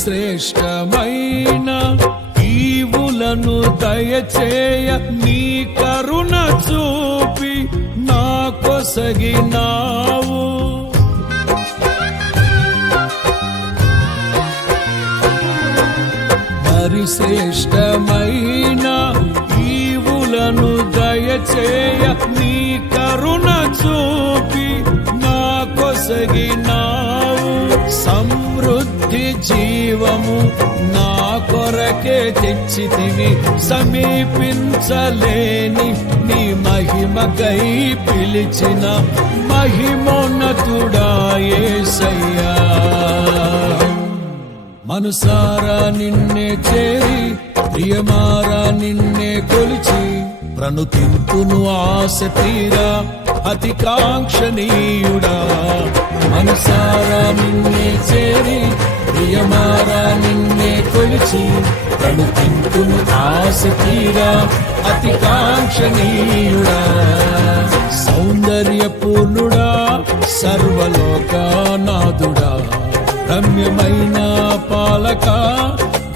శ్రేష్టమైన ఈవులను దయచేయ నీ కరుణ చూపి నా కొసగినావు. శ్రేష్టమైన ఈవులను దయచేయ నీ కరుణ చూపి నా కొసగినావు. సమృద్ధి జీవము నా కొరకే తెచ్చితివి, సమీపించలేని నీ మహిమకై పిలిచిన మహిమోన్నతుడా యేసయ్యా. మనసారా నిన్నే చేరి ప్రియమారా నిన్నే కొలిచి ప్రణుతింతును ఆశ తీరా అతి కాంక్షణీయుడా. మనసారా నిన్నే చేరి ప్రియమారా నిన్నే కొలిచి ప్రణుతింతును ఆశ తీరా అతి కాంక్షణీయుడా. సౌందర్యపూర్ణుడా సర్వలోకనాథుడా, రమ్యమైన పాలక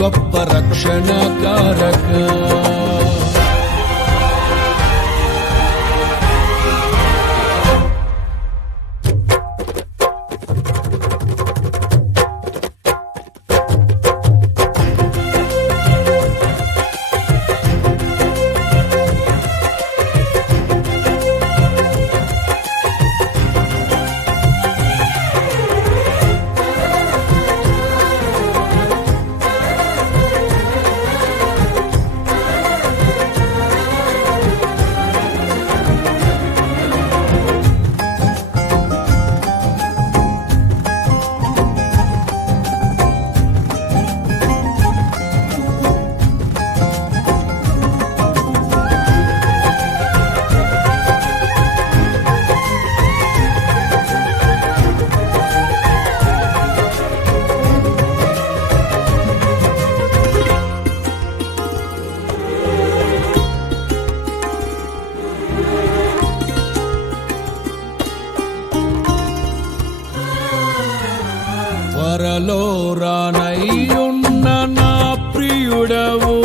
గొప్ప రక్షణ కారక. త్వరలో రానయ్యున్న నా ప్రియుడవు,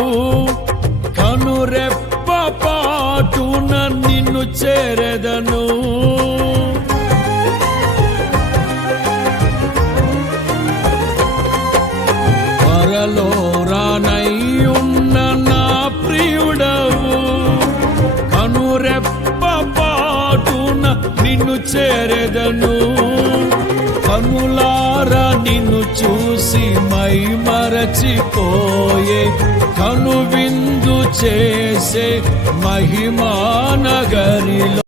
కనురెప్ప పాటున నిన్ను చేరెదను. త్వరలో రానయ్యున్న నా ప్రియుడవు, కనురెప్ప పాటున నిన్ను చేరెదను. కనులారా నిన్ను చూసి మై మరచిపోయే, కనువిందు చేసే మహిమా నగరిలో